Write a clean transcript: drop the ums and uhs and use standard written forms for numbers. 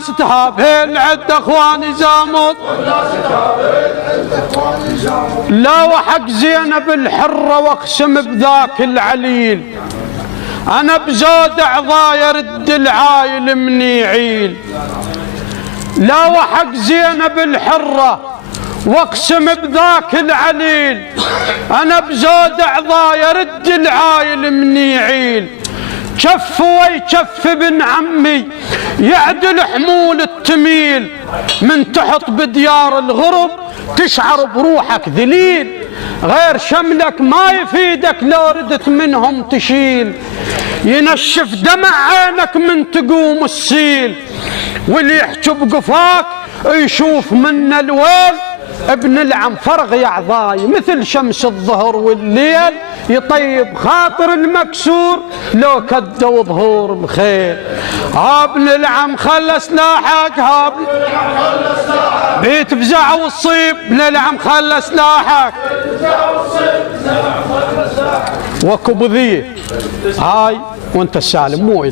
والناس تهاب العد اخواني زامط، لا وحق زينب الحرة واقسم بذاك العليل، انا بزود اعضاي رد العايل من يعيل. لا وحق زينب الحرة واقسم بذاك العليل، انا بزود اعضاي رد العايل من يعيل. كف ويكف ابن عمي يعدل حمول التميل، من تحط بديار الغرب تشعر بروحك ذليل، غير شملك ما يفيدك لو ردت منهم تشيل. ينشف دمع عينك من تقوم السيل، واللي يحجب بقفاك يشوف من الويل. ابن العم فرغ يا عضاي مثل شمس الظهر والليل، يطيب خاطر المكسور لو كدوا ظهور بخير. ابن العم خلى سلاحك، بيت فزع والصيب. ابن العم خلى سلاحك وكبذيه هاي وانت السالم مو إلي.